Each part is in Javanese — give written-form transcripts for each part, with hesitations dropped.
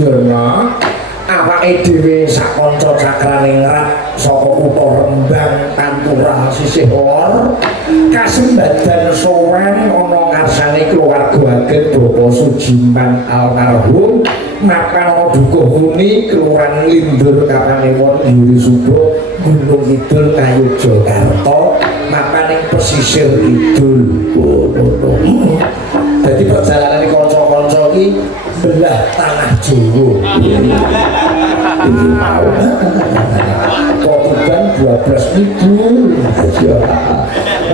ya no awake dhewe sak kanca cakrane ngrat saka kutha Rembang Pantura sisih lor kasembadan sowan ana ngarsane keluarga ageng Bapak Sujiman almarhum mapan dukuh muni kelurahan Lindur Kapanewon Yuri Subo Gunung Kidul Kayu Jakarta mapan ing pesisir kidul. Dadi perjalanan kanca-kanca iki belah tanah Jawa. Kokuban 12 Kidul.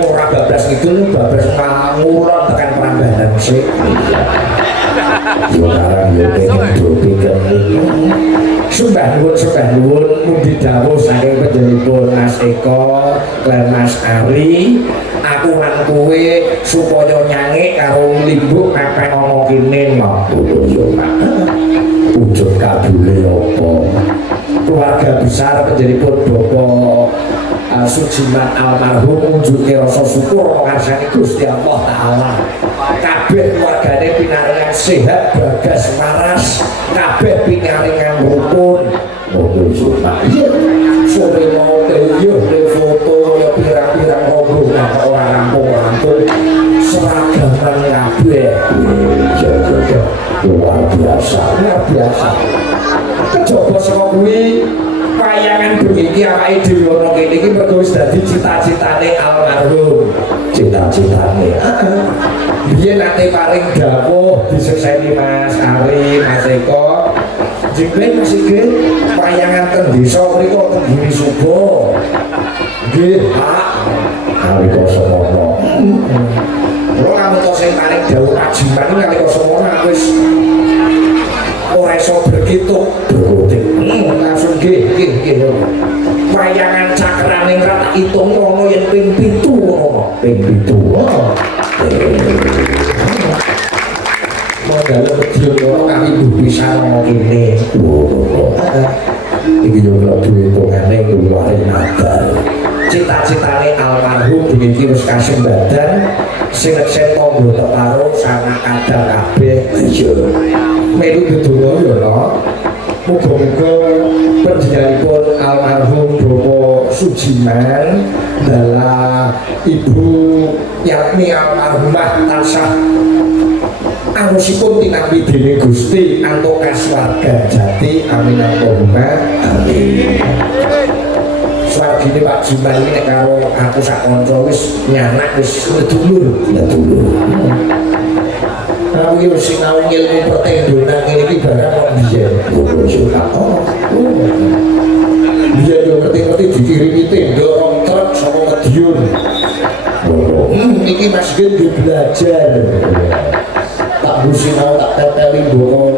Ora 12 Kidul, 12 Ngulon tekan Prambanan sik. Yo karang yo kene Sembah nuwun mugi dawuh saking panjenenganipun Mas Eko lan Mas Ari aku lan kowe supaya nyangik karo limbuk apa ana kene ngono yo wujud kabule apa keluarga besar panjenenganipun Bapak Sujiman almarhum unjuke rasa syukur ngarsane Gusti Allah taala kabeh keluargane pinaringan sehat bagas waras kabeh pinaringan rukun sore mau yo foto ya pirang-pirang rombongan orang rampung-rampung seragaman kabeh luar biasa kejaba saka kuwi wayangan bengi iki awake dhewe ana kene iki mergo wis dadi cita-citane almarhum cita-citane biyen nate paring dawuh disekseni Mas Ari Mas Eko jengben Mas Ige wayangan teng desa mriku teng Giri Subo nggih Pak nalika semono kula lamun sing paring dawuh ajiman nalika semono wis ora iso berkituk berkutik langsung nggih wayangan cakrane ngrat itung ono yen ping 7 ono ping 7 modal kecil ono kami bisa ono kene iki yo ora duwe hitungane keluar nadal cita-citane almarhum iki wis kasembadan sing tangga teparo sanak kadal kabeh melu dedonga yo lho muga-muga panjenenganipun almarhum Bapak Sujiman dalah Ibu Yatmi almarhumah tansah anusipun tinampi dening Gusti antuk kaswargan jati amin Allahumma amin. Swargine Pak Jiman iki nek karo aku sak kanca wis nyanak wis sedulur. Aku iki wis sinau ilmu pertendonan iki barang kok biyen. Biyen yo ngerti-ngerti dikirimi tenda rong truk saka Madiun. Iki Mas Gen belajar. Tak sinau tak teteli mboko.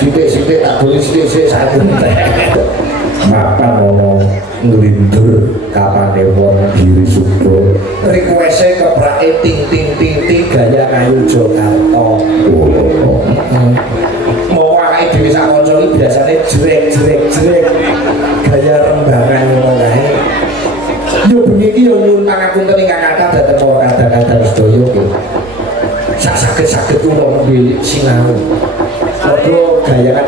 Sithik-sithik tak boleh sithik-sithik sak entek. Mapan ono nglindur Kapanewon Giri Subo request-e keprake ting gaya kayu Jakarta mau awake dhewe sak kanca iki biasane jrek gaya rembangan ngono kae yo bengi iki yo nyuwun pangapunten ingkang kathah dhateng para kadang-kadang sedaya nggih sak saged kula nembe sinau mergo gaya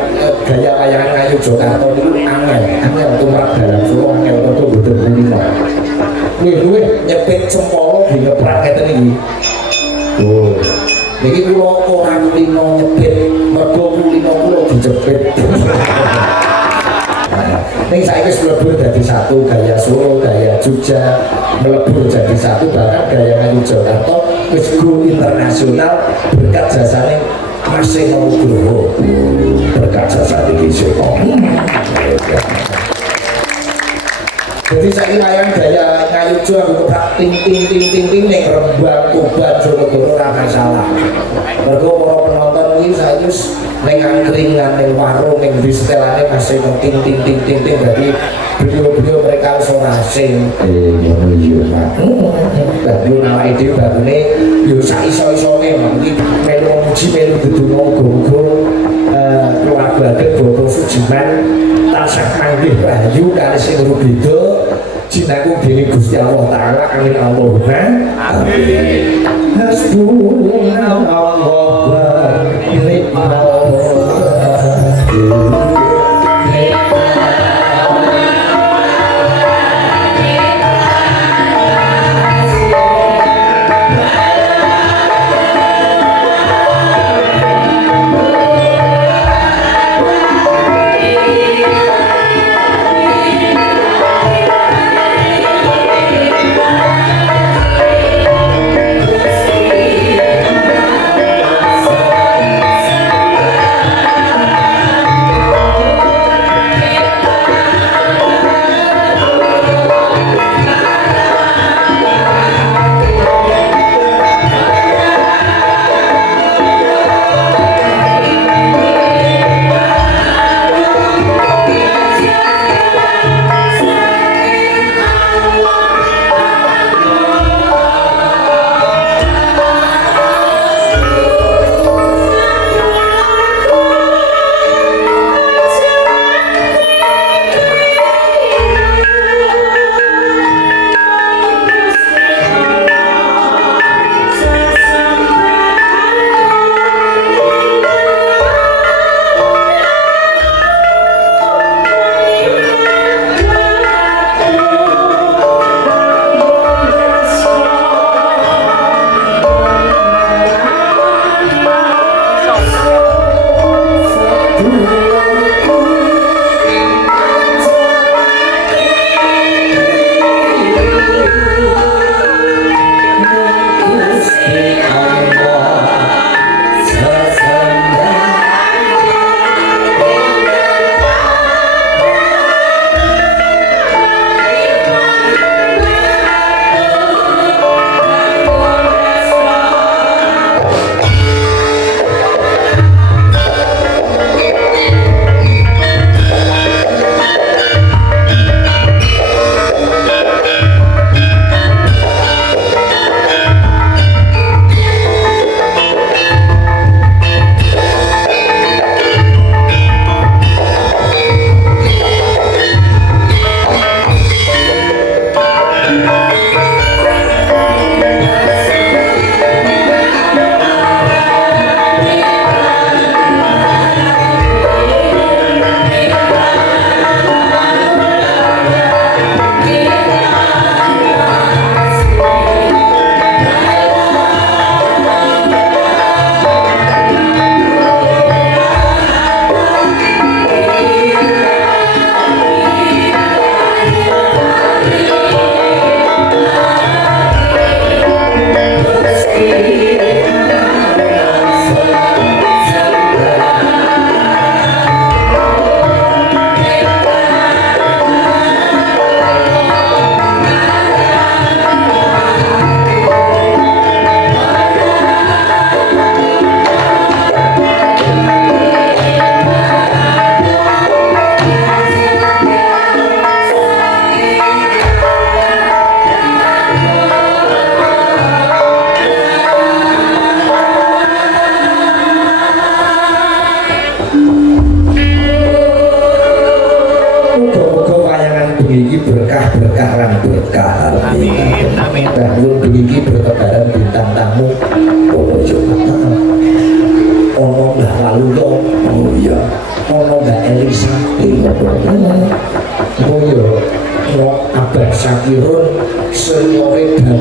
wayangan kayu Jakarta niku angel tumrap dalam kula angel padha boten kulino luwih nyepit cempala dineprak ngeten iki niki kula ora kulino nyepit mergo kulino kula dicepit ning saiki wis mlebu dadi satu gaya Solo gaya Jogja mlebu jadi satu bahkan gaya kayu Jakarta wis go internasional berkat jasane Mas Seno Nugroho berkat jasa iki Seno. Jadi saya wayang gaya kayu Jawa kok ting ning Rembang Tuban Jonegoro ora masalah. Mergo para penonton iki saiki wis ning angkringan ning warung ning di setelane masih ting dadi beliau mereka wis ora asing. Ngono iya Pak. Bagus awake dhewe bagune yo sak iso-isone iki melu muji melu dedonga uga-uga keluarga Bapak Sujiman tansah manggih rahayu kali sing beda jinaku dening Gusti Allah taala amin Allahumma amin. Hasbunallahu wa ni'mal wakil.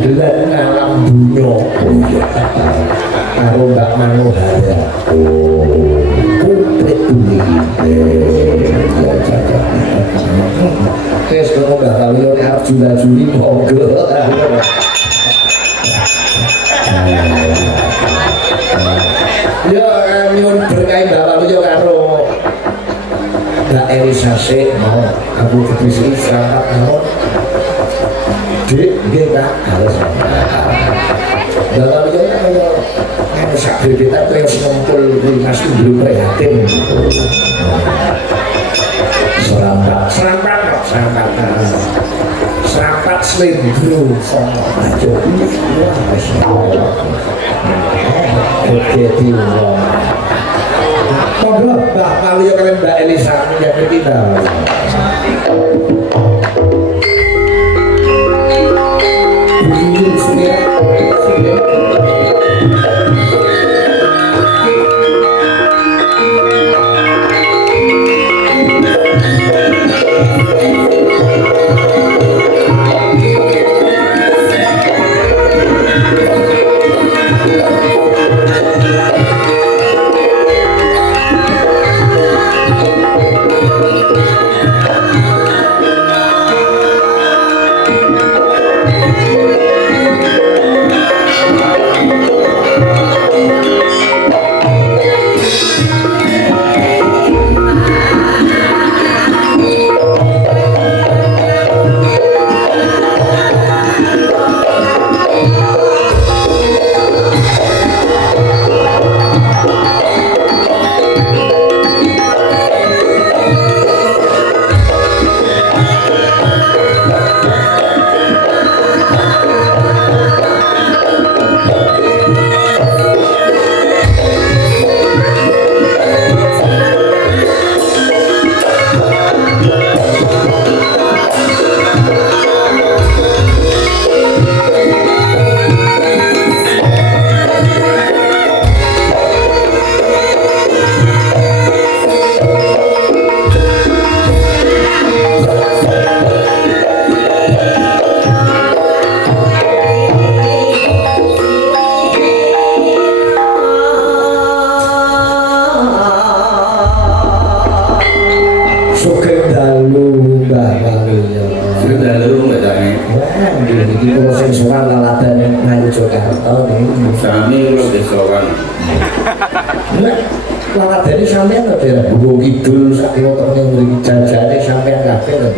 dagelan ngalam dunya. Oh iya. Karo Mbak Manohara. Oh. Komplit bumi. Wes kono gak tau yo nek Juli monggo. Yo nyuwun berkah Bapak yo karo Mbak Elisa sik mau aku kepisi serapat mau. Dik nggih Pak harus. Bapak yo kaya anu sak bebetan kaya ngumpul Mas belum prihatin. Serapat selindru sama aja oke tiwong monggo Mbak Malia kalian Mbak Elisa menjadi kita Lawadane sampean lho daerah Gunung Kidul sak wonten mriki jajane sampean kabeh lho.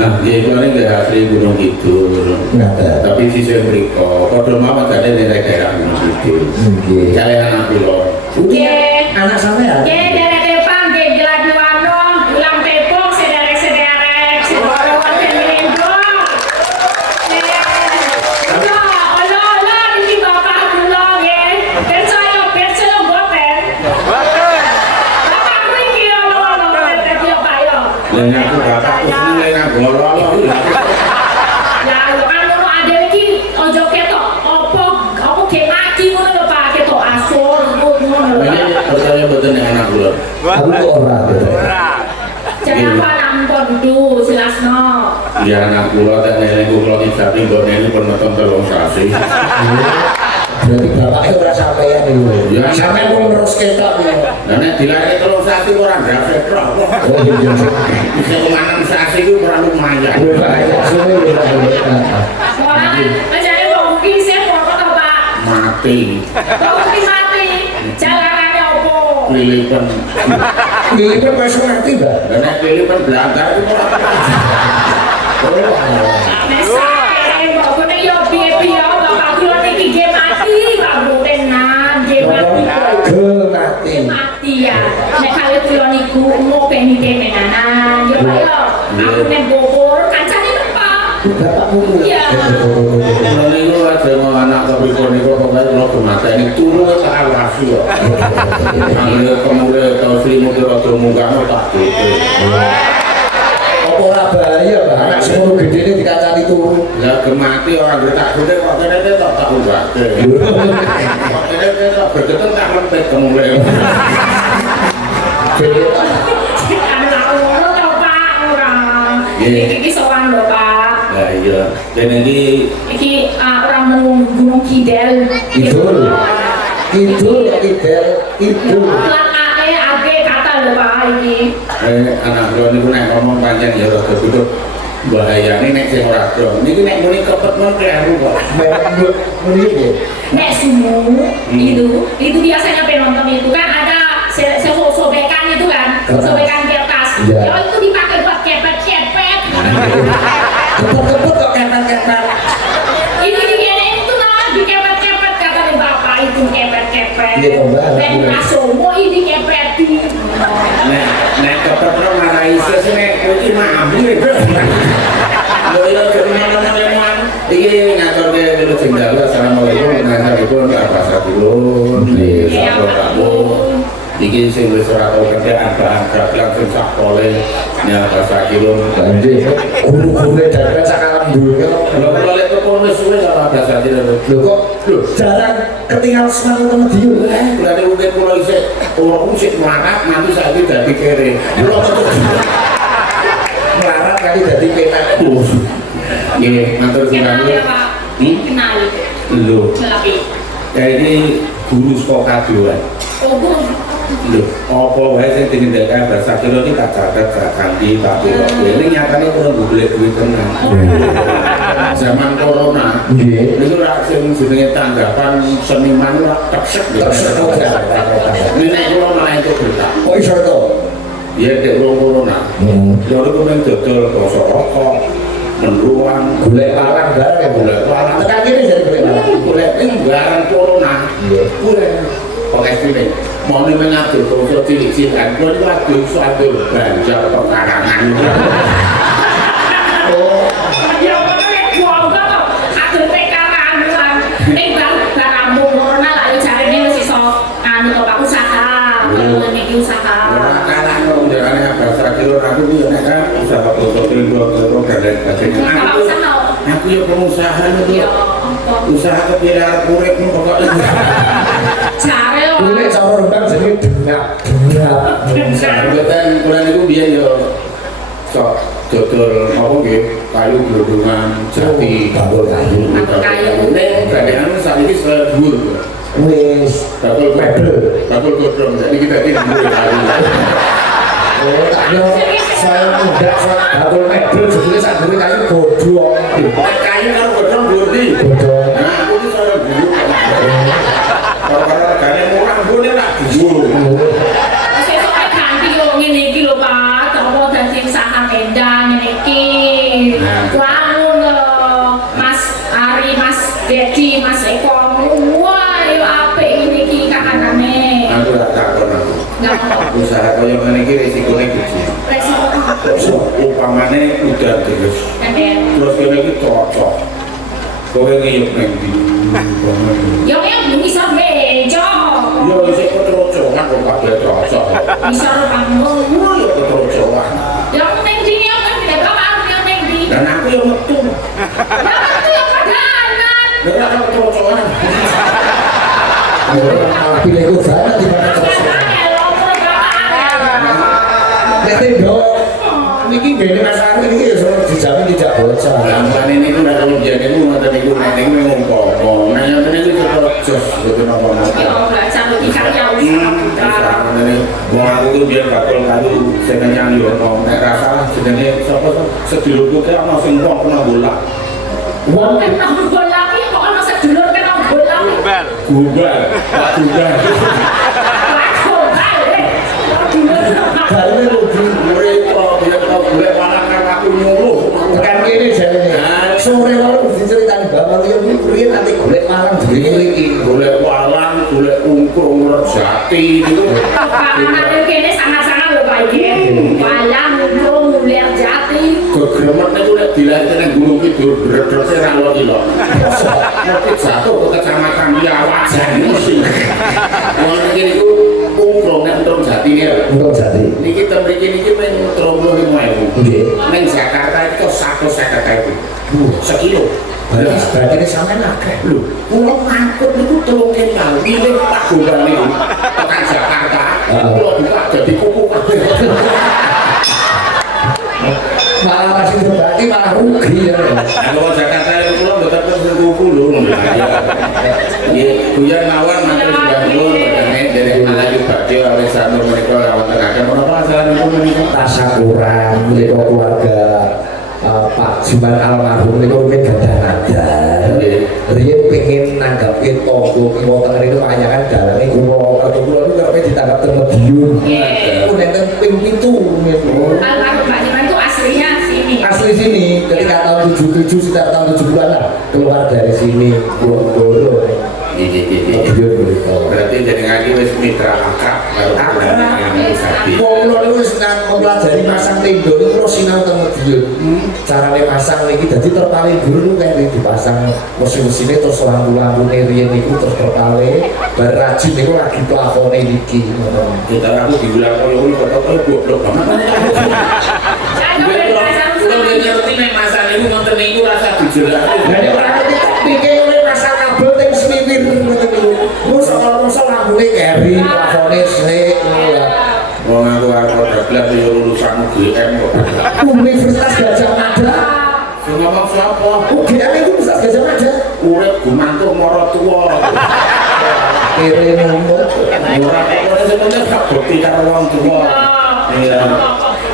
Nah, nggih kene nggih asli Gunung Kidul. Tapi sisih mriko padha mawon gade daerah Gunung Kidul. Nggih. Kalian anak kula. Nggih, anak sampean. Nggih, derek Tepang nggih Geladi Wano, ulang tepung sederek-sederek, wonten mriko. Ola iki bapak kula nggih. Percaya mboten. Bapak iki ono dadi Pak yo. Lah aku bapak kuwi nang gololo. Ya, kan ono ade iki ojo ketok opo ge mati ngono lho Pak, ketok asur ngono lho. Ini percaya mboten anak kula. Aku kok ora. Jangan Pak nampun du silasno. Ya anak kula tak nilai kula iki mbok nene pun meton 3 sasi. Berarti bapaknya ora sampeyan iki. Ya Sampeyan kok terus ketok iki. Lah nek dilare 3 sasi ora ndase trok. Oh iya. Bisa kemanan sasi ku ora lumayan. Ora, ajane kok mungkin sih kok Pak. Mati. Kok mungkin mati. Jalanane opo? Lilipan. Lilipan wis ngerti, Mbak. Lah nek lilipan blanggar ku ora. Nek saya kok kene yo piye-piye bapak kula niki nggih mati, Pak Burenan, nggih mati. Mati. Mati ya. Nek kali kula niku ngopeni temenanan, yo Pak yo. Aku nek bobor kancane Pak. Bapakmu. Iya. Kula niku ada mau anak tapi kok niku pokoke kula kemateni turu tak awasi kok. Anggere kemule tau slimu rada munggah tak tutup. Apa ora bahaya, Mbak? Anak semono gedene dikacani turu. Lah gemati ora ngger tak gede kok kene tak ubahke. Kok kene tak bergetar tak lempet kemule. Anak ngono to Pak ora. Iki sowan lho Pak. Lah iya. Dene iki Iki orang temen Gunung Kidel. Kidul. Ake kata lho Pak iki. Anak kula niku nek ngomong pancen ya rada kudu bahayane nek sing ora do. Niki nek muni kepet men kleru kok. Nek sumu itu biasanya penonton itu kan ada sobekan itu kan, sobekan kertas. Iya. Ya itu dipakai buat kepet-kepet. Kepet-kepet kok kepet-kepet. Ini itu nah dikepet-kepet kata nih bapak itu kepet-kepet. Iya, Mbak. Dan rasomo ini kepetin. Nek kepet ora marai sih nek iki mabur. Lho ya teman-teman iki ngaturke dulu sing dalu. Assalamualaikum warahmatullahi wabarakatuh. Nggih, sampun. Iki sing wis ora tau kerjaan angkat langsung sak pole bahasa kilo. Banjir. Guru-guru daerah sak alam dunya. Kalau boleh telepon wis suwe ora bahasa kilo. Lho kok jarang ketinggal semangat sama dia. Berarti mungkin kalau isih orang sik melarat nanti saiki dadi kere. Kula kok Melarat kali dadi penak. nggih matur Kenal suwun. ya Pak? Kenal. Lho, Tapi, ya ini guru saka kadoan. oh guru. Lho, apa wae sing tindakan bahasa kilo iki tak catet tak ganti tapi kok ini nyatane ora golek duit tenan. Zaman corona Nggih. niku ra sing jenenge tanggapan seniman ora teksek. Ini nek kula malah itu berita. Kok iso to? Ya dek wong corona. Ya ora kuwi dodol basa rokok, menuang, Golek larang bareng ya, golek larang. Tekan kene jadi golek larang. Golek ning barang corona. Iya. Golek pengestine. Mau ning ngatur basa cilik-cilikan, kuwi lagi suatu banjar pekarangan. Oh, Ya makanya buang kok. Aduh pekaran kan. Ning barang corona lah ya jarine wis iso anu to Pak usaha. Niki usaha. Ora kalah kok jarane bahasa kilo aku iki nek kan usaha basa kilo gandeng bagene. Apa usaha? Aku ya pengusaha itu. Ya. Usaha kepirar urip pokoknya. Jare lho. golek cara rendang jadi dengap. Kegiatan bulan itu dia ya sok dodol apa nggih kayu glodongan jati Bakul kayu. Bakul kayu. nek gadean sakniki sedhuwur Wis bakul mebel. bakul godhong jadi kita iki dhuwur kayu Oh, tak yo saya muda saya bakul mebel jebule sak dure kayu godhong. nek kayu karo godhong dhuwur iki Godhong. nah aku iki saya dhuwur kalau regane murah ngene tak dhuwur Sesuk ganti yo ngene iki lho Pak. Apa dadi usaha Medan ngene iki. Wangun Mas Ari, Mas Dedi, Mas Eko. Wah, yo apik ini iki kahanane. aku tak takon aku Nggak usaha kaya ngene iki resikone gede resiko so upamane udah terus Nen. terus kene iki cocok kowe ngiyup ning ndi Yo yang bisa meja. yo isih ketrocokan kok kabeh cocok Bisa panggung. oh yo ketrocokan Yang ning dini yang tidak apa yang ning di. dan aku yo metu Ya itu yang padanan. ora ada ketrocokan Pilih gue banget di mana cocok. Padanan lho perbataan. Nek tendo niki gene Mas Ari niki ya sono dijamin tidak bocor. Lampan ini kan ada ujian itu ngoten niku nek niku ngumpul. Nek ngoten niku tetep jos mboten napa-napa. Ya belajar logika ya usaha putra. Wong aku tuh biar bakul karo seneng yo ngomong nek rasa jenenge sapa sedulurku ki ana sing wong kena bola. Wong Kena bola ki kok ana sedulur kena bola. Gubal, gubal. Waduh, balik. garine rugi. Mereka biar tau golek walang karo aku nyuruh. Tekan kene jarene. Sore wae diceritani Bapak Liyo iki priye nanti golek malang dhewe iki. Golek walang, golek ungkung rejati niku. Panganan kene sangat-sangat lho Pak iki. Walang ngurung mulia jati. Gegremet niku nek dilatih ning Gunung Kidul bredose ra lo-ilo. Nanti jatuh ke kecamatan Yawajan mesti. Wong iki niku ungkung nek Untung Jati ya. Untung Jati. Niki ten mriki niki ping 35.000. Nggih. Ning Jakarta itu 150.000. Sekilo. Berarti ini sampean akeh. Lho, kula ngangkut niku 3 kenal. Milih Pak Gobang niku tekan Jakarta. Kula buka dadi kuku kabeh. Malah masih berbagi malah rugi ya. Kalau Jakarta itu kula mboten pesen kuku lho. Buyan mawon matur sudah nuwun bedane derek Melayu badhe Alexander menika rawat tenaga menapa asalipun menika rasa kurang menika keluarga Pak Juman almarhum menika rumiyin gadah nada. Riyen pengen nanggapin tonggo kiwa tengen itu panjangan dalange kula niku karepe ditanggap teng Madiun. Ku nenten ping 7 niku. Almarhum Pak Jaman itu aslinya sini. Asli sini ketika tahun 77 sekitar tahun 70-an lah keluar dari sini Goro. berarti jadi ngaji wis mitra akrab karo sapi. Wong kula niku wis mempelajari pasang tendo niku kula sinau teng Madiun. Carane pasang niki dadi terpale guru niku kaya dipasang mesin-mesine terus lampu-lampune riyen niku terus terpale bar rajin niku lagi plafone niki ngono. Kita aku diulang koyo ngono kok goblok banget. Kalau dia ngerti nek masalah niku nonton niku rasa dijelaskan. Lah nek ora ngerti teknike oleh pasang kabel teng sliwir ngono niku. Mosok lampune keri plafone sik ngono lah. Wong aku arep dablek yo lulusan UGM kok. Universitas Gajah Mada. Sing ngomong sapa? UGM itu Universitas Gajah Mada. Urip gumantuk mara tuwa. Kere ngono. Ora kok sebenarnya gak bukti karo wong tuwa. Iya.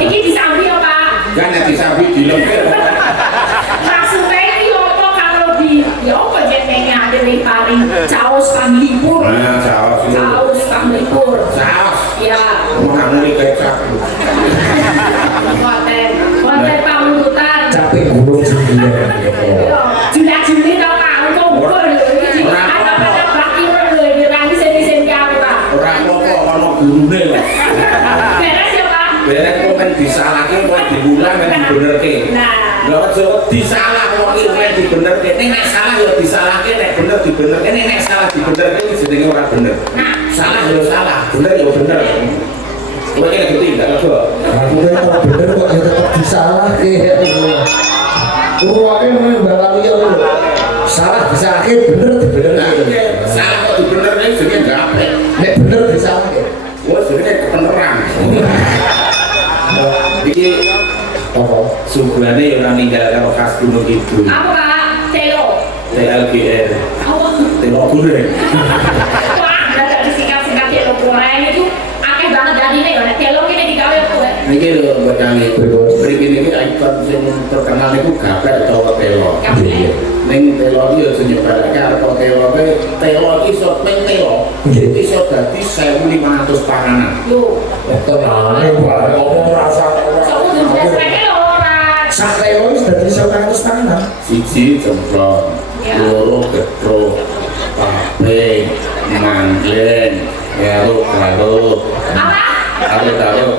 Iki disambi ya Pak. Kan nek disambi dilempir. Maksudnya ini apa kalau di ya apa jenenge ada di paling caos kang libur. Saos. Caos kang libur. Saos. Ya. Kamu iki kecap. Konten pamunutan. Capek gunung sendiri. Juli tau Pak untuk ukur lho. Ada pada baki lho di rangi seni apa. Ora apa-apa ana gurune kok. Beres ya Pak. Beres kok men disalahke kok diulang men dibenerke. Nah. Lha kok disalah wong iki men dibenerke. Nek salah ya disalahke, nek bener dibenerke. Nek salah dibenerke iki jenenge ora bener. Salah ya salah, bener ya bener. Kowe iki ngerti enggak kok? Aku kan bener kok ya tetep disalahke. Ruwake men balani yo. Salah disalahke bener dibenerke. Salah kok dibenerke jenenge gape. Nek bener disalahke. Wes jenenge kebenaran. Iki Apa? suguhane ya ora ninggal karo khas Gunung Kidul. Apa Pak? Telo. TLGR. Apa? Telo goreng. Wah, ada disingkat-singkat telo goreng itu akeh banget dadine ya nek telo kene digawe apa ya? Niki lho bekane mriki niki ikon sing terkenal niku gapet utawa telo. Kabeh. Ning telo iki aja nyebarake arep telo ke telo iki iso ping telo. Iso dadi 1500 panganan. Yo. Tenane bareng ngomong rasa. Sopo dijelasake lho ora. Sak leo wis dadi 100 tangan. Siji jemplon, loro getruk, pape, manggen, garuk. Apa? Garuk.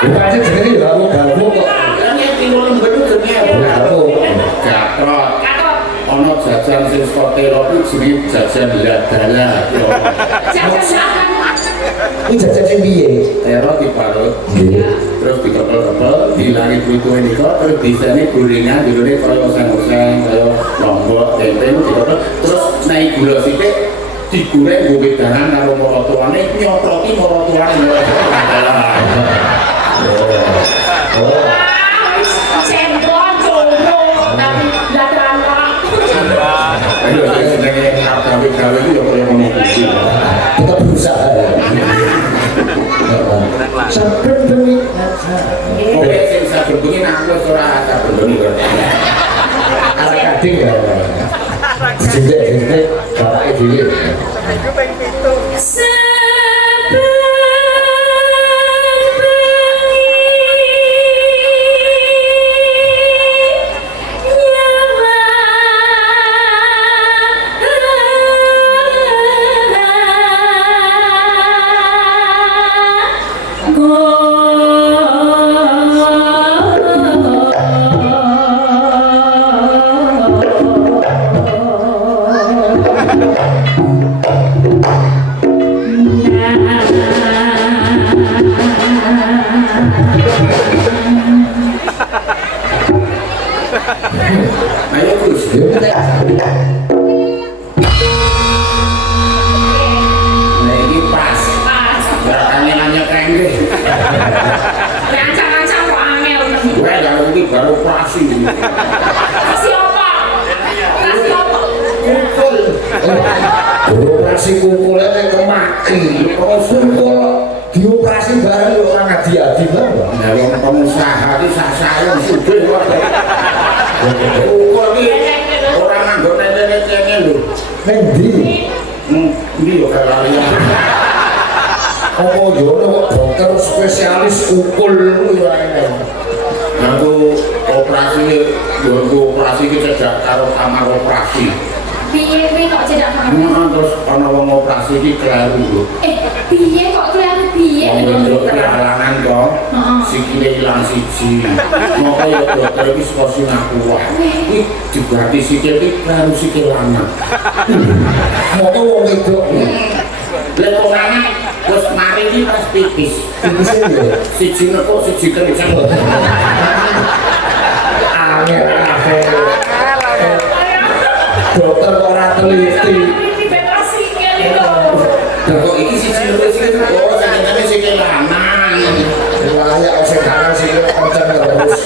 Bukan jenenge ya aku garpu kok. Lah nek timbul bedu jenenge Garpu. gatot. Katot. Ono jajan sing saka telo iki jenenge jajan ladala. Jajan-jajan. Ini jajan sing piye? Telo diparut, Nggih. terus dikepel-kepel, dilangi kuwi nika terus disene gorengan direne kaya oseng-oseng, kaya lombok, tempe dikepel, terus naik gula sithik digoreng nggo wedangan karo maratuane nyoproti maratuane. Cendol, cowo, tapi dadakan. Ayo sing jenenge gawe-gawe iki ya kaya ngono kuwi. Tetap berusaha. Saben demi Kowe sing saben bengi aku wis ora saben bengi kok. arek kading ya. Jendek bapake dhewe. Ayo Gus. Nah iki pas. Gerakannya nanya kengge. Rancang-rancang kok angel. Gue gak ngerti iki baru operasi. Kasih apa? Kasih apa? Kukul. Operasi kukulnya yang kemaki. Kalau sungkul dioperasi bareng ya orang adi-adi banget. Nah, wong pengusaha iki sasaya sugih wae. Kukul iki ora nganggo nene-nene lho. Neng ndi? Ndi yo kalian. Apa yo ono dokter spesialis kukul ya. Aku operasi iki cedak karo kamar operasi. Piye kok cedak Nah, terus ana wong operasi iki kleru lho. piye kok kelihatan piye? Wong ndok kelalangan kok. Sikile ilang siji. Moko ya dokter iki saka Singapura. Iki diganti sikil iki kleru sikil lanang. Moko wong wedok. Lek wong lanang wis mari iki pas pipis. Pipisnya ya. Siji nekuk siji kenceng. Angel akhir. Dokter ora teliti. Kok iki siji nekuk siji kenceng. Oh, sing kenceng sikil lanang. Layak sing kanan sing kenceng terus.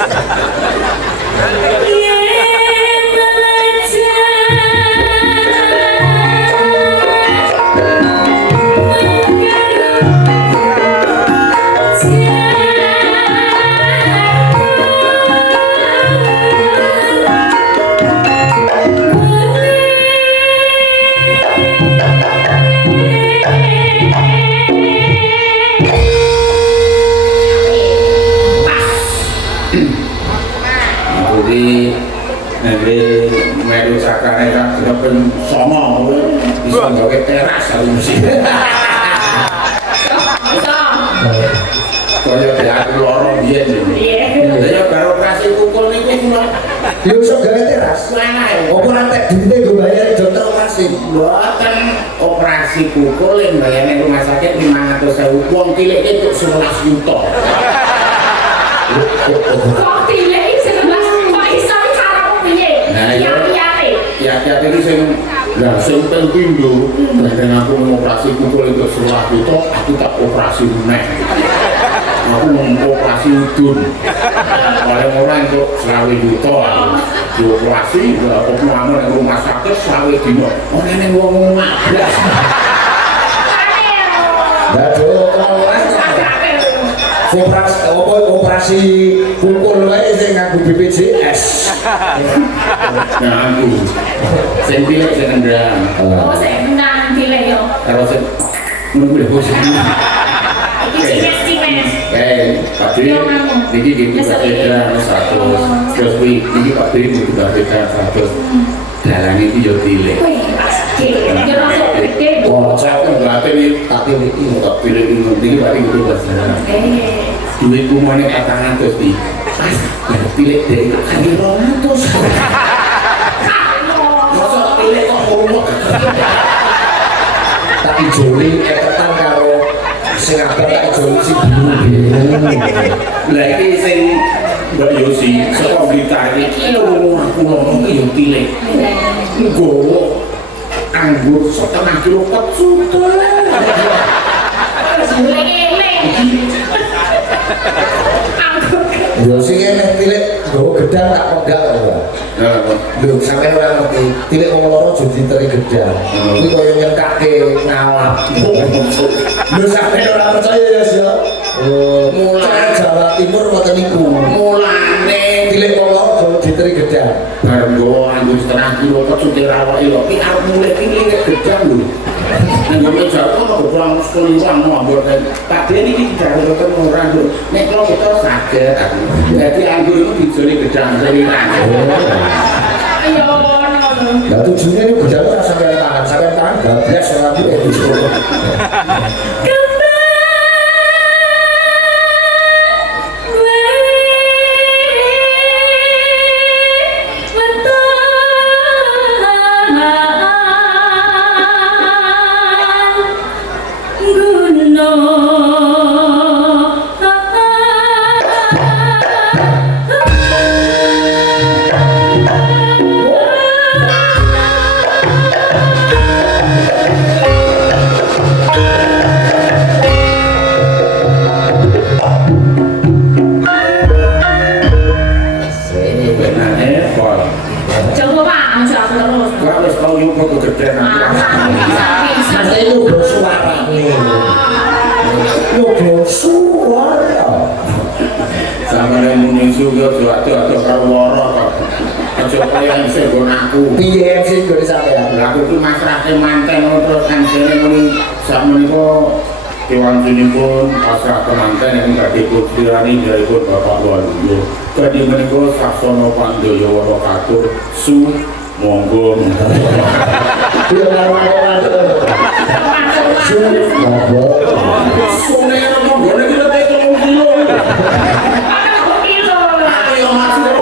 Jadi melu sakane kan ben songo bisa gawe teras aku mesti. Kaya aku loro biyen. Ya karo operasi kukul niku kula. Ya iso gawe teras. Lanang. Apa nanti dinte go bayar dokter operasi? Mboten operasi kukul yang bayane rumah sakit 500.000 wong tilik itu 11 juta. Kok pilih 11 kok iso cara piye? Kiat-kiat ini sing penting lho, nek aku mau operasi kukul itu 11 juta, aku tak operasi meneh. Aku mau operasi udun. Oleh-oleh untuk 20 juta. Dioperasi, aku mau nang rumah sakit 20 dino. Ora nang wong mabras. Operasi kukul wae sing nganggo BPJS. Nah, aku sing pilih sing ndang. Oh, saya menang pilih yo. Kalau sing nunggu bos. Iki cines. Pak Dwi, ini gitu beda 100. Terus ini Pak Dwi juga beda 100. Dalang itu yo pilih. Wih, pasti. Yo rasa gede. Wah, saya kan berarti ini tak pilih ini, tak pilih ini berarti itu bahasa. Duitku mana katakan terus di pas pilih dari kali 200. Masa pilih kok ngomong. Tak ijoli ketetan karo sing abang tak ijoli sing biru. Lah iki sing Mbak Yosi saka Blitar iki lho aku ngomong yo pilih. Nggowo anggur 1,5 kilo kecutan. Yo sing enek pilih nggawa gedang tak pedak lho. Lho sampeyan ora ngerti, pilih wong loro aja diteri gedang. Kuwi kaya nyekake ngalap. Lho sampeyan ora percaya ya, Sia? Mulai Jawa Timur ngoten niku. Mulane Pilih wong loro aja diteri gedang. bareng nggowo anggur 1,5 kilo kecutan awake lho. Ki arep mulih iki gedang lho. Nang meja kok kurang sekeliwang ngomong Pak Deni iki jarane kok murah lho. Nek kula kita saged aku. Dadi anggur itu dijoli gedang seliran. Ayo ngono. Lah tujuannya ini gedang ora sampeyan tangan bablas ora piye disuruh. yuk kok kegedean Saya itu bersuara nih. Lu bersuara. sama yang muni juga suatu atau karwara kok. Aja kaya sing nggon aku. Piye sih gue sampean? Aku ki masrahke manten terus kan jene muni sak menika kewan pun pasrah kemanten yang badhe kudirani dari Bapak Waluyo. Badhe menika Sasono Pandoyo Worokatur su monggo. Dia lawan-lawan. Monggo. Sune monggo iki lek 3 kilo. Aku yo masuk.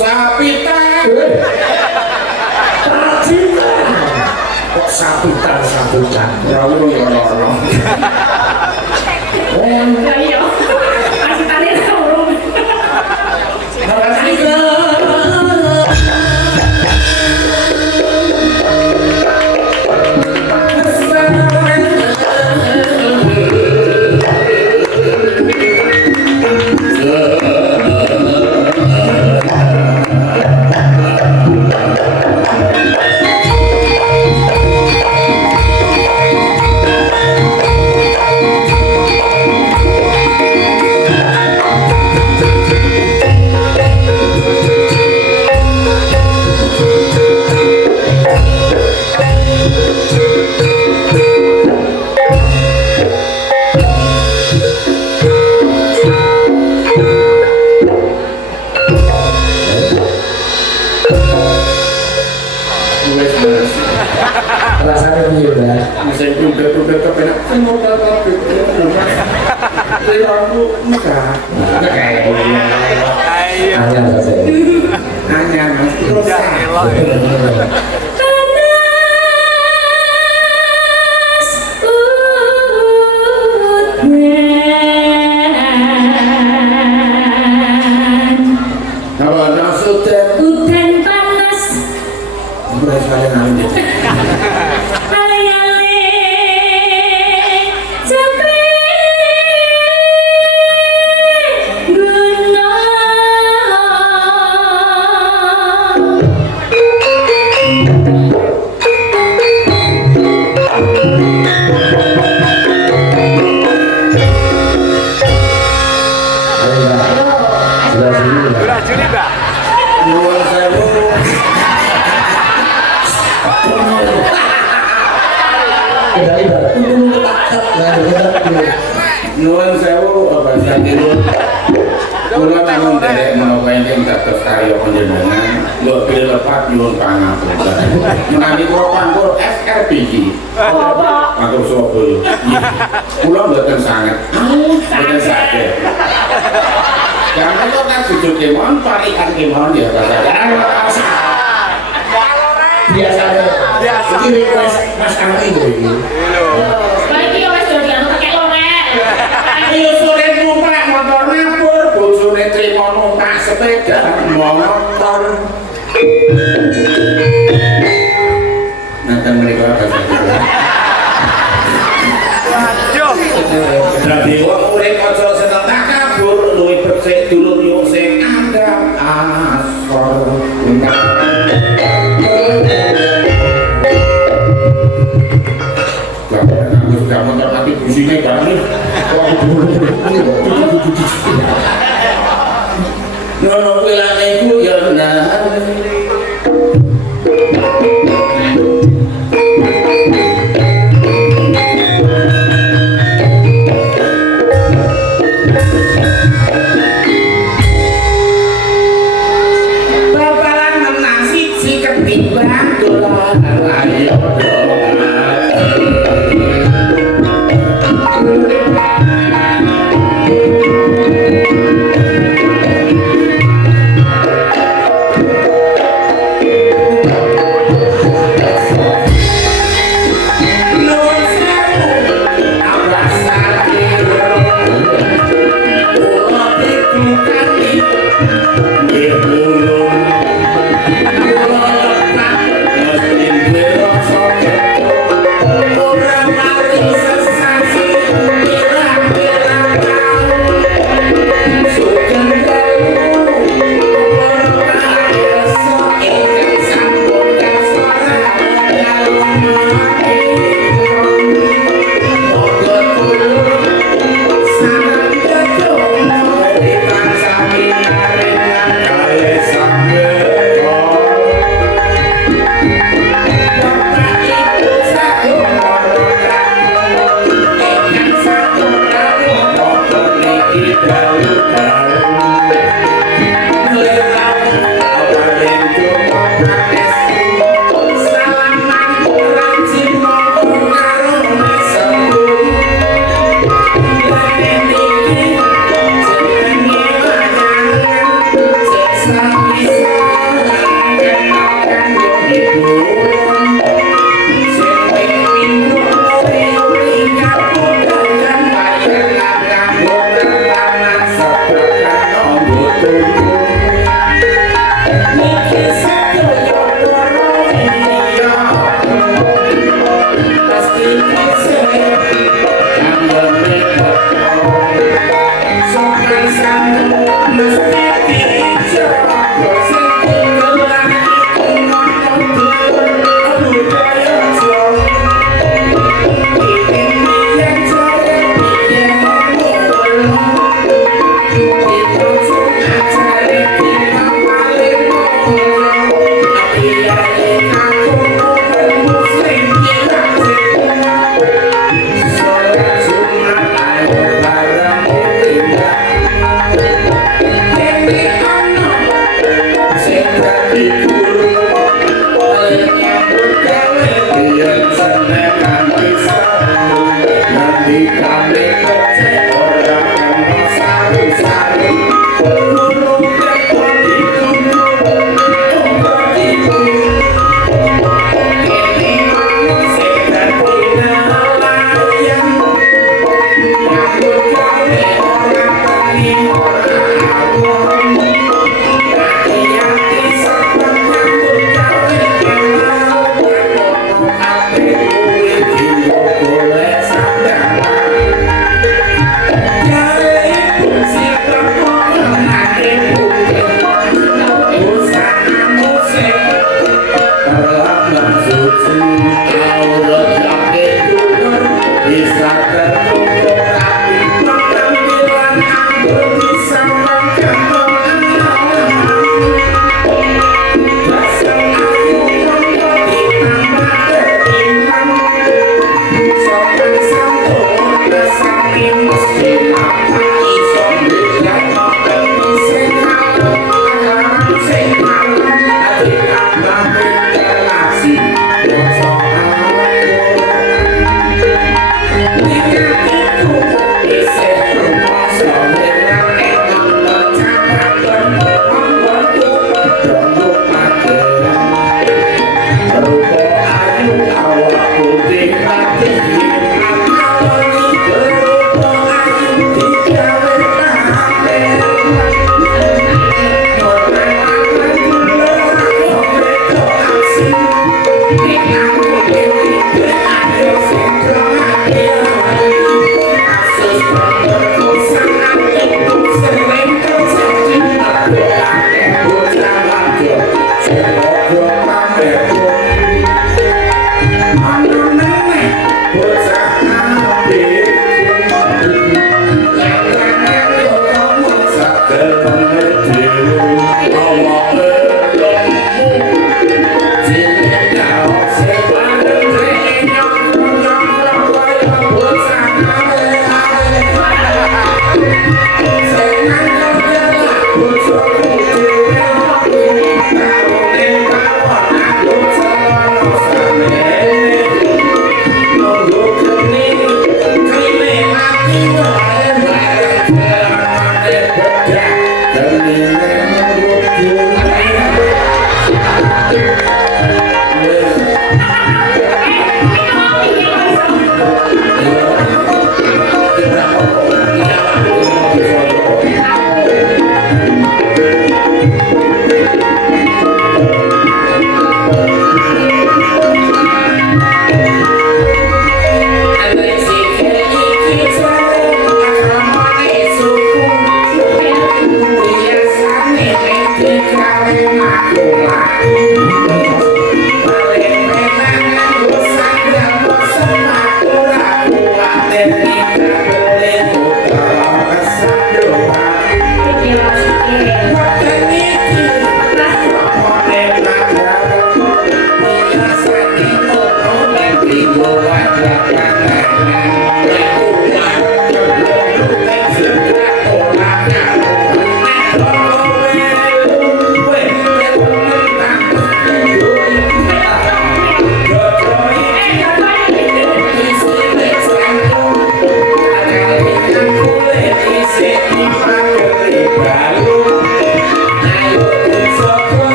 Sapitan. Kok sapitan. Rawu yo ora. Ayo, kasih tanya dulu. Rasanya piye, Mbak? Saya udah kepenak. Saya mau tatap aku enggak. Hanya saja. Hanya mas. Terus kalau maksudnya Hutan panas, beres kalian nanti. ale-ale, sampai gunung. Sudah sini. Nuwun sewu. Nuwun sewu bahasa kira. Kula namung derek menapa ingkang dados karya panjenengan, lho pilih lepat nyuwun pangapunten. Menawi kula pangkur SRBG. Pangkur Surabaya. Kula mboten sanget. Mboten saged. Jangan kok kan sujud kemon, parikan kemon ya bahasa. Biasanya. Ini request Mas Ami itu. Baik ya wes dadi anu kakek lorek. Ayo sore numpak motor ngapur, bojone trimo numpak sepeda motor. Nanti mereka bahasa kita. Dadi wong urip aja seneng tak kabur, luwih becik dulur yo sing andhap asor. Aku sudah motor mati businya kali. Nono bilane ku ya Bapalan menang siji ketimbang dolan ayo dolan. Terima kasih.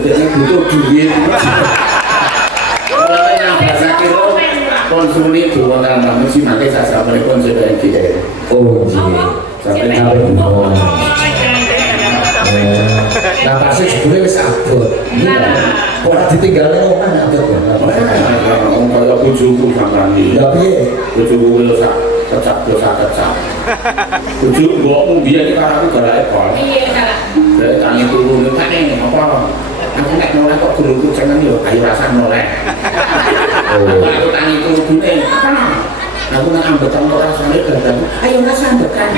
jadi butuh duit. Kalau yang bahasa kira konsumsi dua kan mesti makai sasa mereka sudah NGL. Oh iya. Sampai kali nah pasti sebelumnya bisa abot. Orang ditinggalnya orang abot ya. Orang kaya bujuku sampai Tapi bujuku itu kecap dosa kecap. Bujuk mbokmu biar di karaku gara ekor. Iya, Kak. Dari tangi turun itu kan ini apa? Aku nek noleh kok guru jangan yo ayo rasa noleh. Aku tangi turun ini. Aku nak ambekan rasane dadang. Ayo rasa ambekan.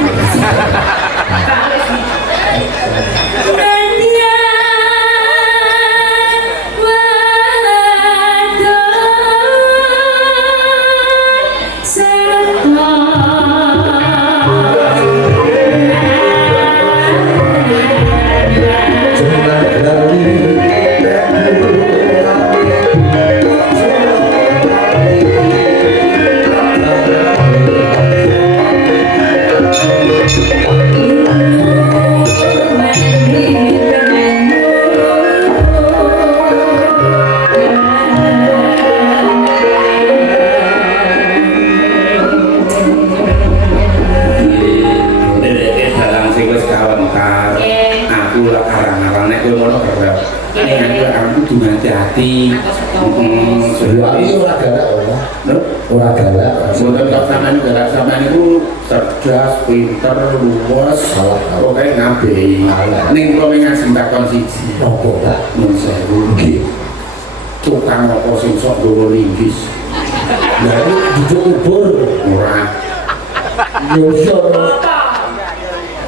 Hati-hati. Tapi orang galak orang galak. Bukan kalau sama ini galak sama itu cerdas, pinter, luas, pokoknya ngabai. Ning kalau ngasih takon siji. Apa lah? Mensewu. Tukang apa sing sok dulu linggis. Lalu duduk kubur. Murah. Yosor.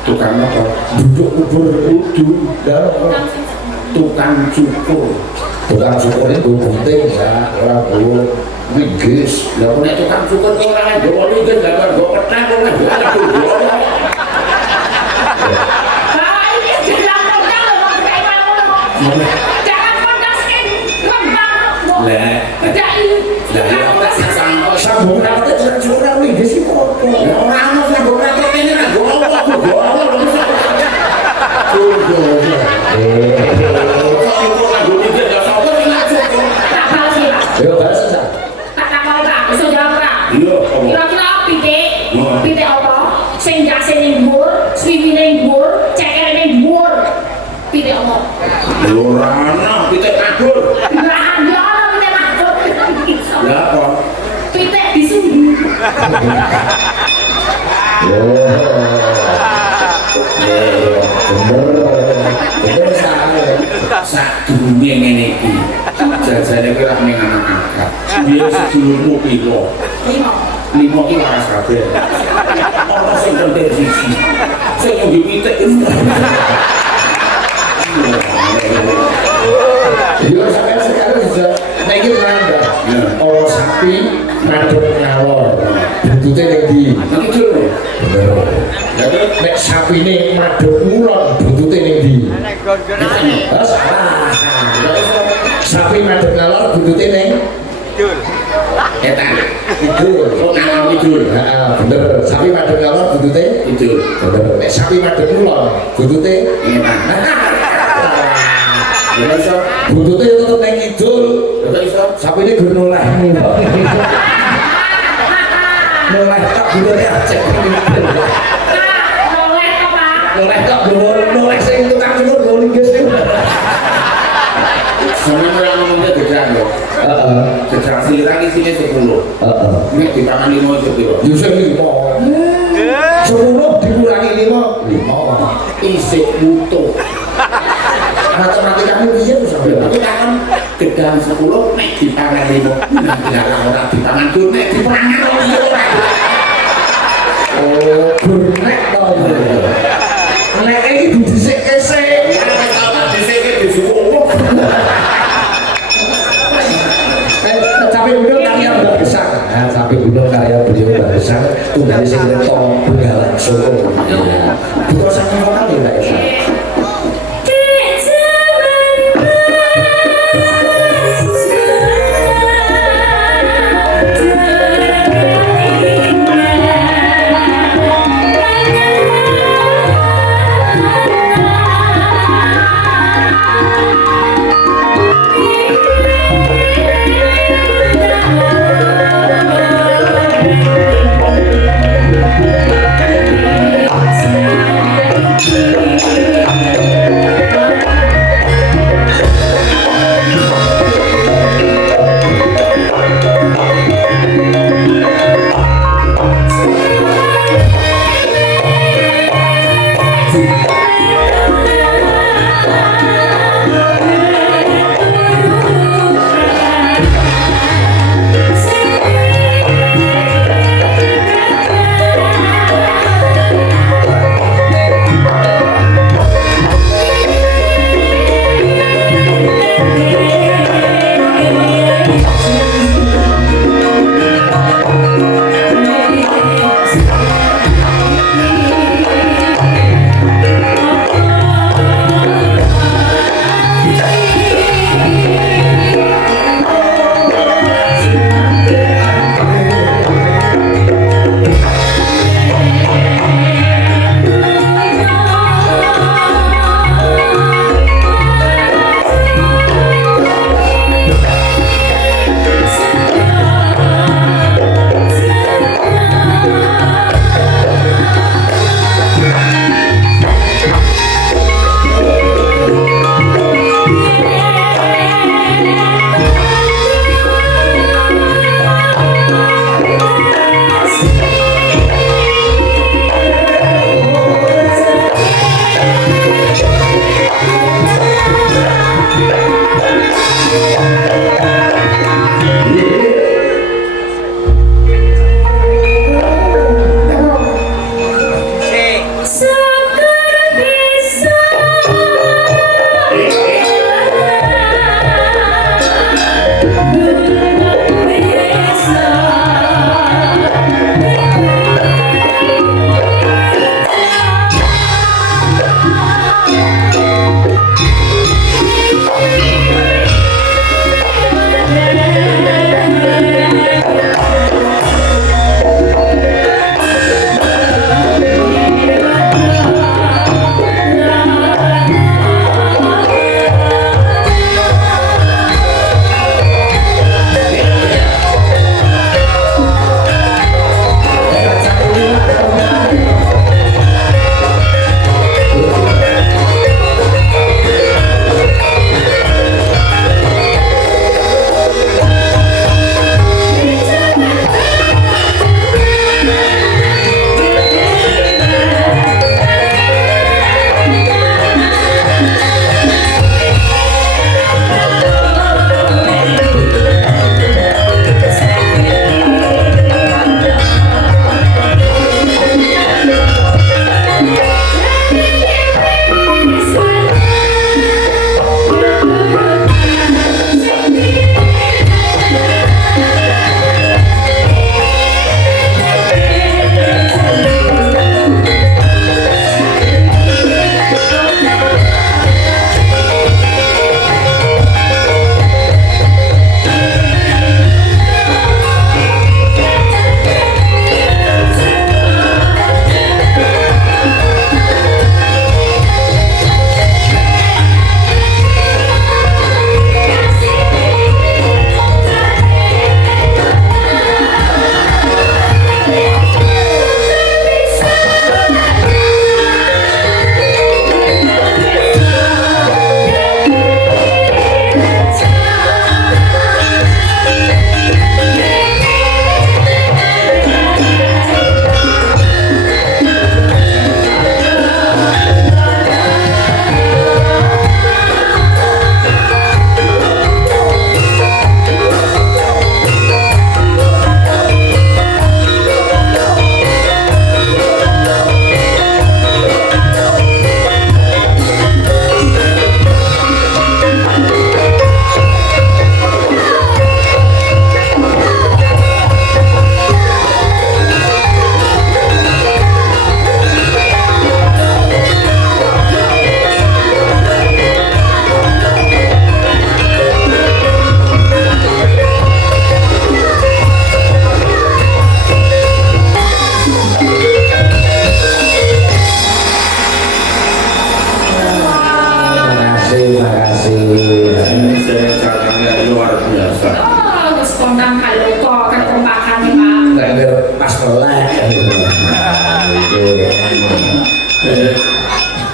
Tukang apa? Duduk kubur kudu. Tukang cukur. Tukang cukur itu penting ya. Orang dulu linggis. Lah punya tukang cukur orang yang bawa linggis gambar bawa petang orang Sambung rapatnya curang-curang linggis itu apa? orang sambung rapatnya ini lah Yo bahasa sah. Tak takal Kak, iso jawab Kak. Iya, apa? Kira-kira pitik? Pitik apa? Sing jase ning dhuwur, swiwi ning dhuwur, cekere ning dhuwur. Pitik apa? Lurana, pitik kabur. Lah yo ana pitik makut. Lah apa? Pitik disumbu. Bener salah. Sak dunia ngene iki. Jajane kowe rak ning anak angkat. Biar sedulurmu piro? 5 ki waras kabeh. Ono sing penting siji. Sing nggo pitik. Yo sampai sekarang bisa naikin nanda. Orang sapi madep ngalor. Buntutnya tinggi. Nanti dulu. Jadi nek sapi ini madep ngulon. Buntutnya tinggi. Salah. Sapi madep ngalor. Buntutnya tinggi. Etan. Idul. Oh, nang idul. Bener. Sapi madep ngalor. Buntutnya Idul. bener. Nek sapi madep ngulon. Buntutnya Etan. Ya iso. buntutnya tetep ning idul. Ya iso. Sapi ini gur noleh. Noleh tak buntutnya aja. Noleh apa? Noleh tak noleh sing tukang cukur go linggis niku. Sampe ora ngomongnya gejan lho. Heeh. Gejan siliran isine 10. Heeh. Nek dipangan 5 itu piro? Yo sing 5. 10 dikurangi 5. 5. Isih butuh. Matematikane piye to sampe? Tapi kan gedang 10 nek dipangan 5. Nah, tidak ora dipangan tuh nek dipangan ora. Oh, gurnek to. Nek iki didhisik-isik. Diseke disuwuk. Tapi beliau karya Mbak Besar. Nah, tapi beliau karya beliau Mbak Besar tunggal sing reto Bengalan Solo. Bukan sama vokal ya Mbak Esa.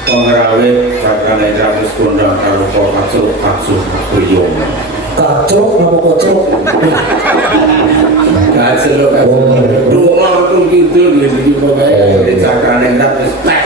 Pengrawit kakane kamus kondang karo kacuk buyung. Kacuk napa kocok? Kacuk doa pun kidul iki pokoke kakane kamus tek.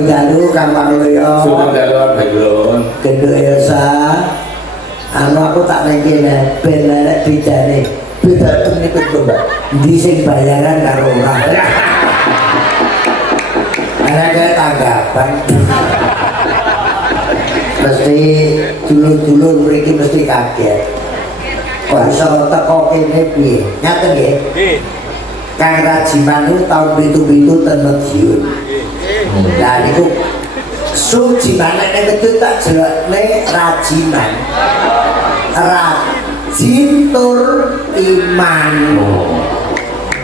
Sugeng dalu Kang Parloyo. Sugeng dalu Abdul. Genduk Elsa. Aku tak ning kene ben nek bedane. Beda niku Mbak. Ndi sing bayaran karo ora. Ana kaya tanggapan. Mesti dulur-dulur mriki mesti kaget. Kok iso teko kene piye? Ngaten nggih? Nggih. Kang Rajiman itu tahun pitu-pitu ten Madiun. Lah niku Sujiman nek itu tak jelekne Rajiman. Rajin tur iman.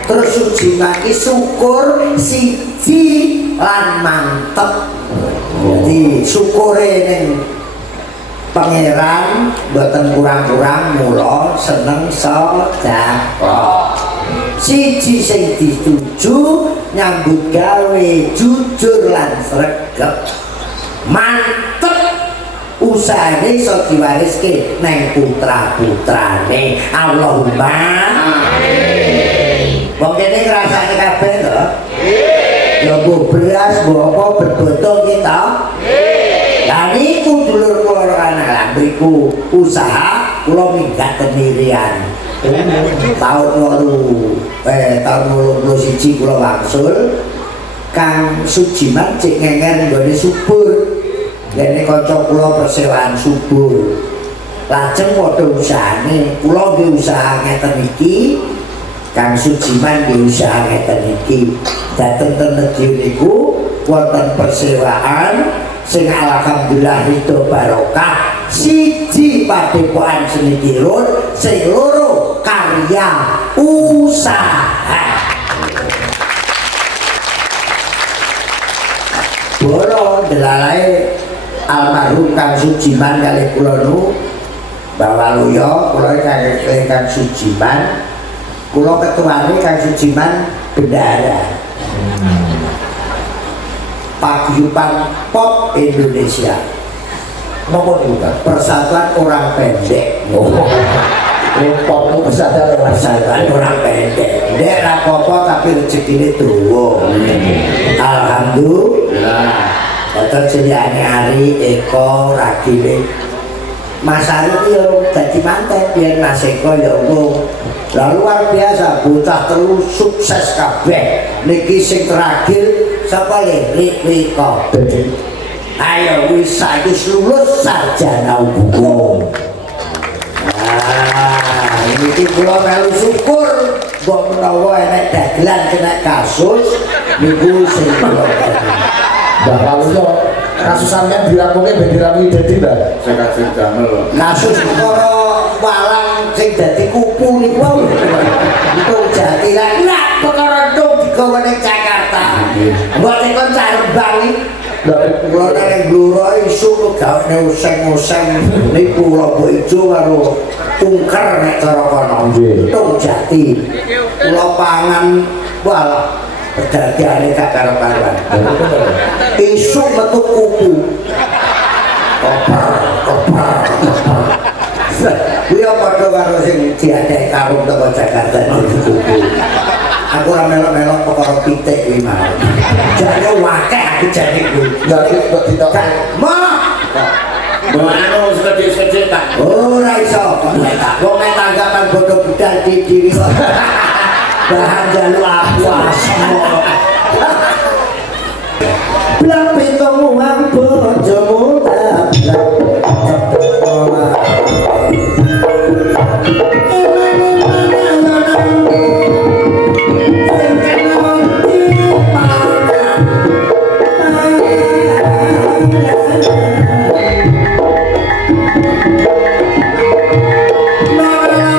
Terus Sujiman iki syukur siji lan mantep. Jadi syukure ning pangeran mboten kurang-kurang mula seneng sedekah. Siji sing dituju nyambut gawe jujur lan sregep. Mantep usahane iso diwariske nang putra-putrane. Allahumma amin. Wong kene ngrasake kabeh to? Nggih. Ya mbok beras, mbok apa berbotong kita? Nggih. Lah niku dulur kula anak lan mriku usaha kula minggat temirian. Tahun 81 kula wangsul Kang Sujiman cek ngenger nggone subur. Dene kanca kula persewaan subur. Lajeng padha usahane, kula nggih usaha ngeten iki, Kang Sujiman nggih usaha ngeten iki. Dateng ten Madiun niku wonten persewaan sing alhamdulillah itu barokah. Siji padepokan seni tirun, sing loro karya usaha. Boro delalae almarhum Kang Sujiman kali kula nu bawa luyo kula Kang Sujiman, kula ketuane Kang Sujiman bendahara Paguyuban Pop Indonesia. Nomor juga Persatuan Orang Pendek. Pop itu persatuan orang pendek. Ndek ra apa-apa tapi rezekine dawa. Alhamdulillah. Dadi jenenge Ari Eko ragine Mas Ari yo dadi manten biyen Mas Eko ya Allah. Lah luar biasa bocah telu sukses kabeh. Niki sing terakhir sapa Riko. Ayo wis lulus sarjana hukum. Nah, ini kula melu syukur mbok menawa enek dagelan kena kasus niku sing kula Mbak Paluyo, kasus sampean dirampungke ben dirampungi dadi Mbak. Saya kasih damel. kasus perkara walang sing dadi kupu niku itu jati lah perkara ndung digawe ning Jakarta. Mbok tekon Carbang iki kula nek Bluro isu gawe useng-useng niku Lombok Ijo karo Tungker nek cara kono. Tung Jati. Kula pangan wal pedagangane gak karo-karuan. Isu metu kuku. Koper. Kuwi padha karo sing diadek karung teko Jakarta kuku. Aku ora melok-melok perkara pitik kuwi mau. Jane wakeh aku jane kuwi. Jadi kok ditok. Anu sedih-sedih tak. Ora iso kok tak. Wong nek tanggapan bodoh budal di diri kok. Bahan jalu aku asmo. Blak pintumu bojomu tablak. Para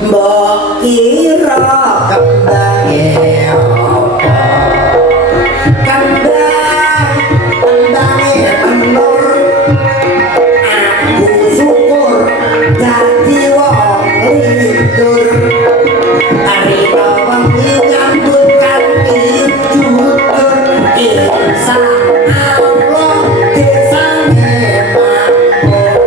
mbok kira kembange apa kembange menur aku syukur dadi wong lindur arep wengi nyambut kanthi jujur insya Allah desane makmur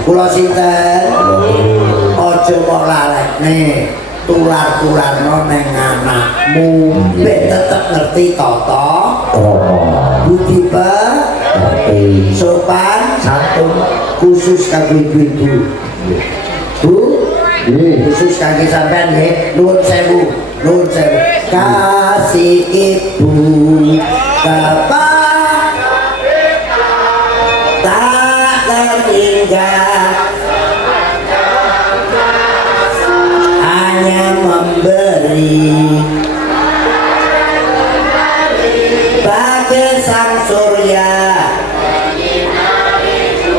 Kula sinten aja kok lalekne tular-tularno neng anakmu ben tetep ngerti tata budi pekerti sopan santun khusus kanggo ibu-ibu Bu khusus kangge sampean nggih nuwun sewu kasih ibu bapak tak tertinggal hanya memberi bagai sang surya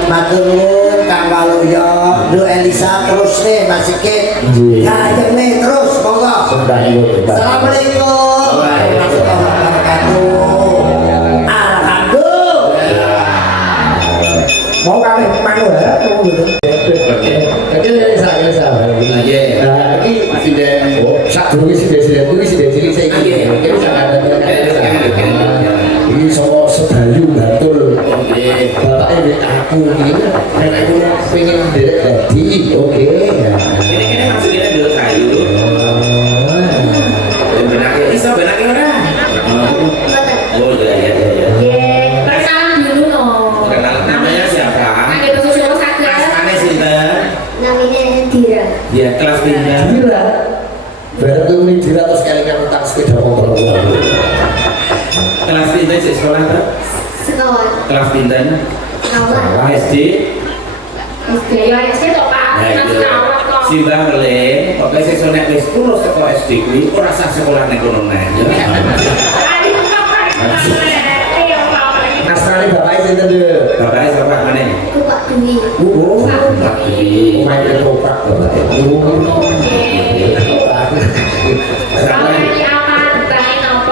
matur nuwun Kang Waluyo Du Elisa terus nih Mas Sikit kayaknya terus monggo Assalamualaikum warahmatullahi wabarakatuh. Alhamdulillah mau kami manu ya mau gitu jadi saya ini presiden sak dulu presiden cilik saya ini ini soal sedayu batul nenekku ini, nenekku pengen derek jadi, oke. Ini masih kita dulu kayu. Benaknya bisa benaknya ora. Oh iya. Perkenalan dulu no. Kenal namanya siapa? Ada bahasa Jawa saja. Asmane sinten? Namanya Dira. Ya kelas pindah. Dira, barang tuh ini Dira terus kalian utang sepeda motor. Kelas pindah di sekolah tuh? Sekolah. Kelas pindah. Awal. SD. SD ya SD toh Pak. Nanti rawat kok. Simbah meleng, pokoknya sesuk nek wis lulus saka SD kuwi ora usah sekolah nek kono neh. Mas kali bapaknya sinten deh? Bapaknya siapa meneh? Aku Pak Dwi. Oh, Pak Dwi. main ketoprak bapaknya. Sama ini apa? Baik apa?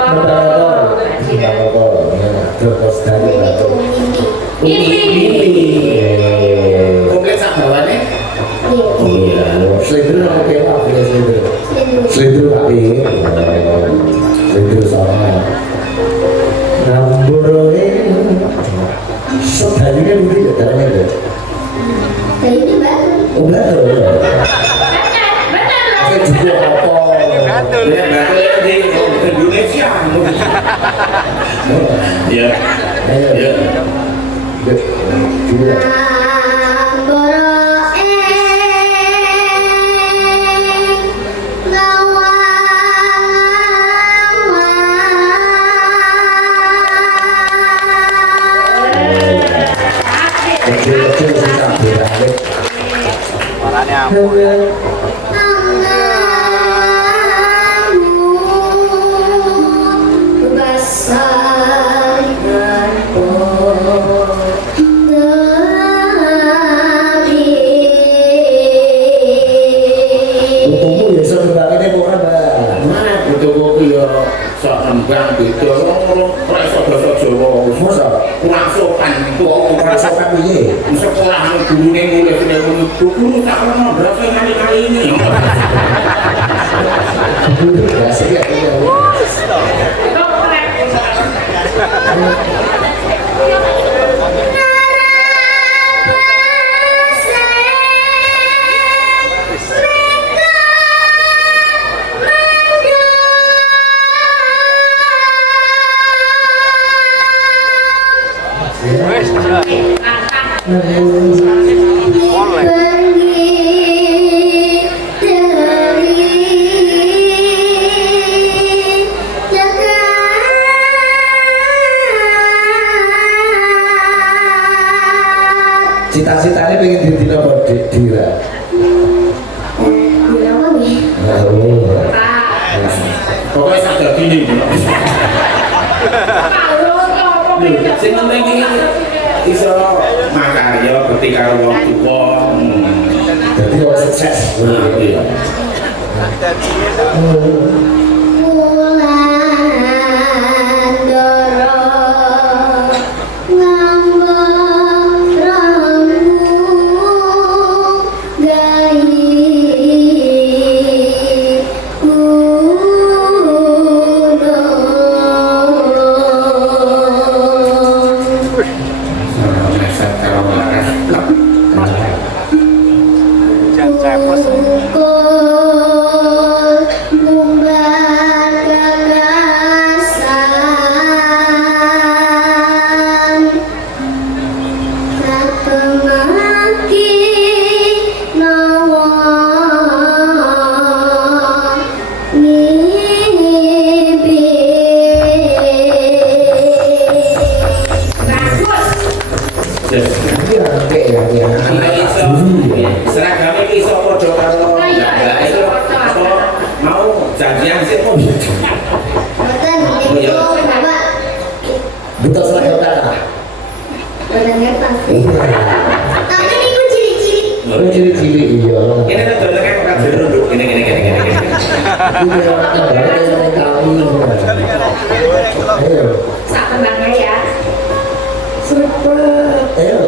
Ini tuh mimpi. Komplit sak bawane? Iya. Slender apa kewa? Slender. Slender api. Slender sama. Nambure. Sedayune budi ya caranya deh. Dan ini baru. Oh betul. Benar. Aku juga apa? Ya berarti di Indonesia. Ya. Ya. Dira. Amboro Kecil-kecil sih kabeh balik. Bukumu ya iso nembangine ora, Mbak. Nah, butuh kopi ya sok nembang beda ora iso basa Jawa. Masa Kurang sopan itu ora sopan piye? sekolah anu gurune mulai sudah guru tak pernah berasa kali-kali ini. Ya sih ya. Cita-citanya pengen jadi apa Dira? Pokoknya sadar gini. Sing penting iki iso makarya bekti karo wong tuwa. Jadi orang sukses. Iya. Seragamnya iso podo karo itu apa mau janjian sih mau Betul selagi kata. Tapi ini ku ciri-ciri. Lu ciri-ciri iya. ini tuh bentuknya kok kacau duduk ini Ini orang kembali yang kami. Ayo. Sak kembangnya ya. Cepat. Ayo.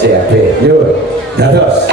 cek yuk dados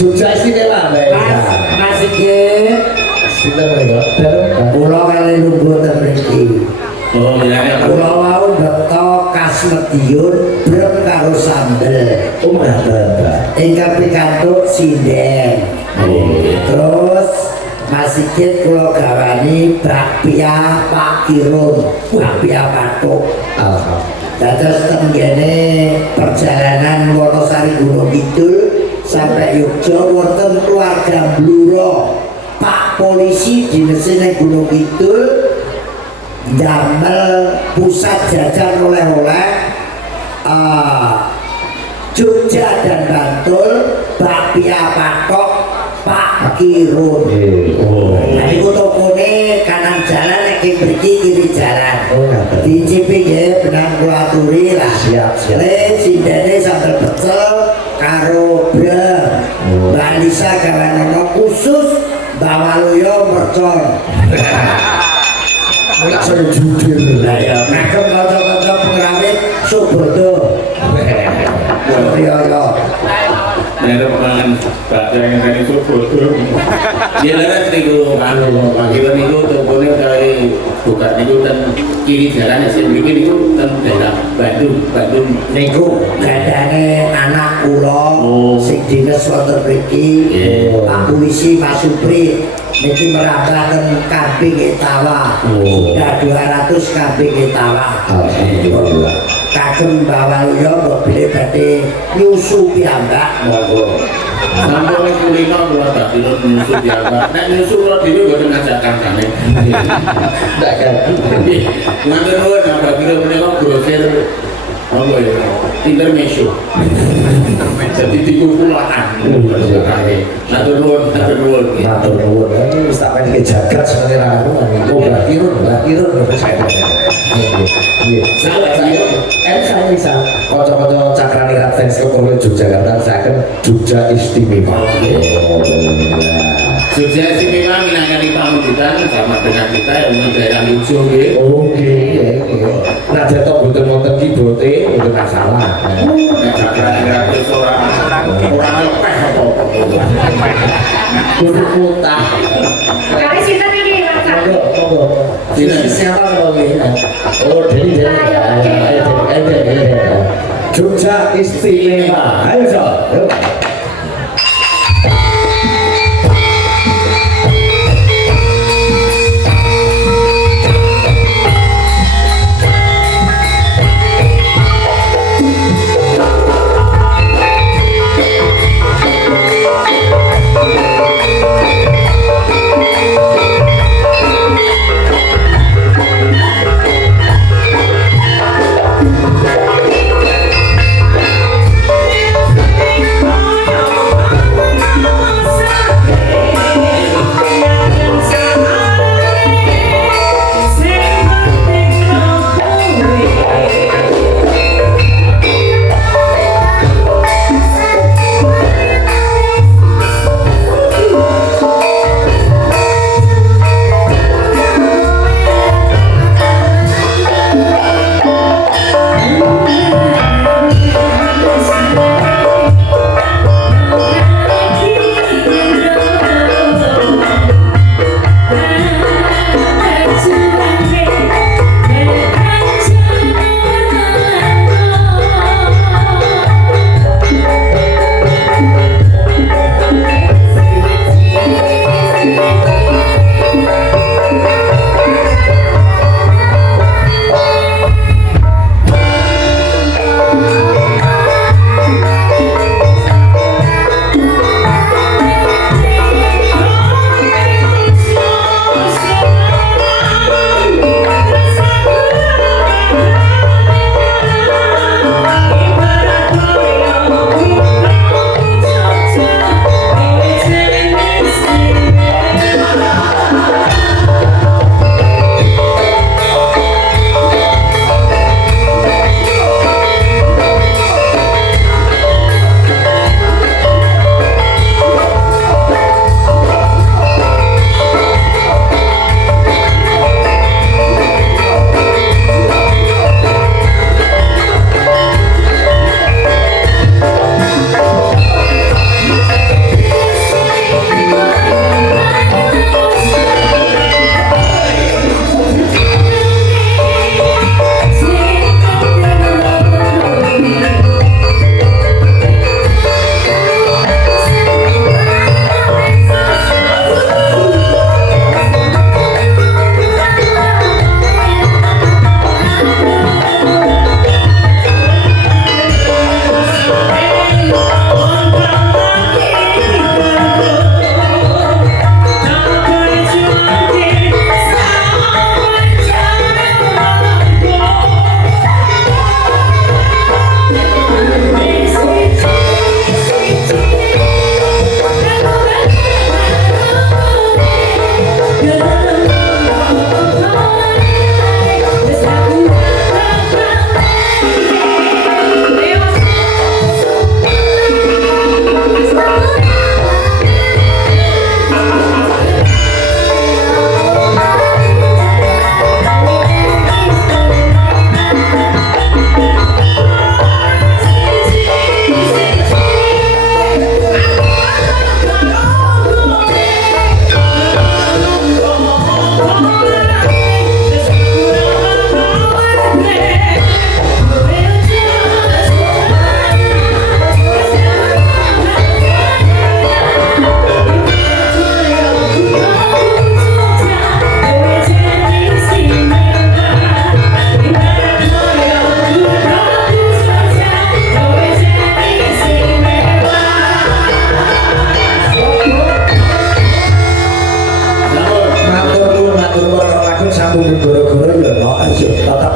Jogja istimewa Mbak Eka. Mas Sigit, Sinten mereka? Dalam kula kali lungguh ten mriki. Oh, bilangnya Kula wau bekto kas Madiun brem karo sambel. Oh Mbak. Ingkang pikantuk sinden. Terus Mas Sigit kula gawani bakpia Pak Kirun, bakpia patuk. Alhamdulillah. Dados tenggene perjalanan Wonosari Gunung Kidul sampai Yogya wonten keluarga Bluro. Pak polisi dinesine Gunung Kidul damel pusat jajan oleh-oleh Jogja dan Bantul, bakpia patok Pak Kirun. Nah niku tokone kanan jalan nek mriki kiri jalan. Dicipi nggih benang kula aturi lah. Siap. Le sindene sambel pecel karo brem. Mbak Lisa gawanono khusus Mbak Waluyo mercon. Saya jujur. Lah ya ngagem kanca-kanca pengrawit Subodo. Suryoyo. Mereka mangan bakso yang tadi Subodo. Ya leres niku anu panggilan niku tokone kali buka niku ten kiri jalan sing mriki niku ten daerah Bandung. Niku gadane anak kula sing dines wonten mriki Pak Polisi Mas Supri niki merambahken kambing etawa. Sudah 200 kambing etawa. Alhamdulillah. Kagem Mbak Waluyo mbok bilih badhe nyusu piyambak monggo. Sampun kulino kula badhe nyusu piyambak. Nek nyusu kula dhewe mboten ngajak kancane. Ndak kan. Ngatur nuwun apa kira menika grosir apa ya? Intermezzo. Jadi tiku kulaan. Natur nuwun. Matur nuwun. Ini wis tak pengen jagat sebenarnya aku. Oh, Mbak Kirun saya. Nggih. Saya bisa kocok-kocok Cakraningrat fans Kepulauan Yogyakarta saya akan Jogja istimewa. Jogja istimewa minangkani pamungkutan sama dengan kita yang di daerah Lujo nggih. Oke. Nah, jatuh boten wonten kibote mboten masalah. Nek Cakraningrat wis ora lepeh apa-apa. Kudu kutah. Kali sinten iki Mas? Monggo. Siapa kalau ini? Oh, jadi. Jogja istimewa. Ayo, Sob. Thank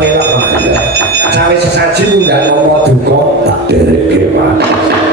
melok. Sampai sesaji nggak nomor duka tak derek Mas.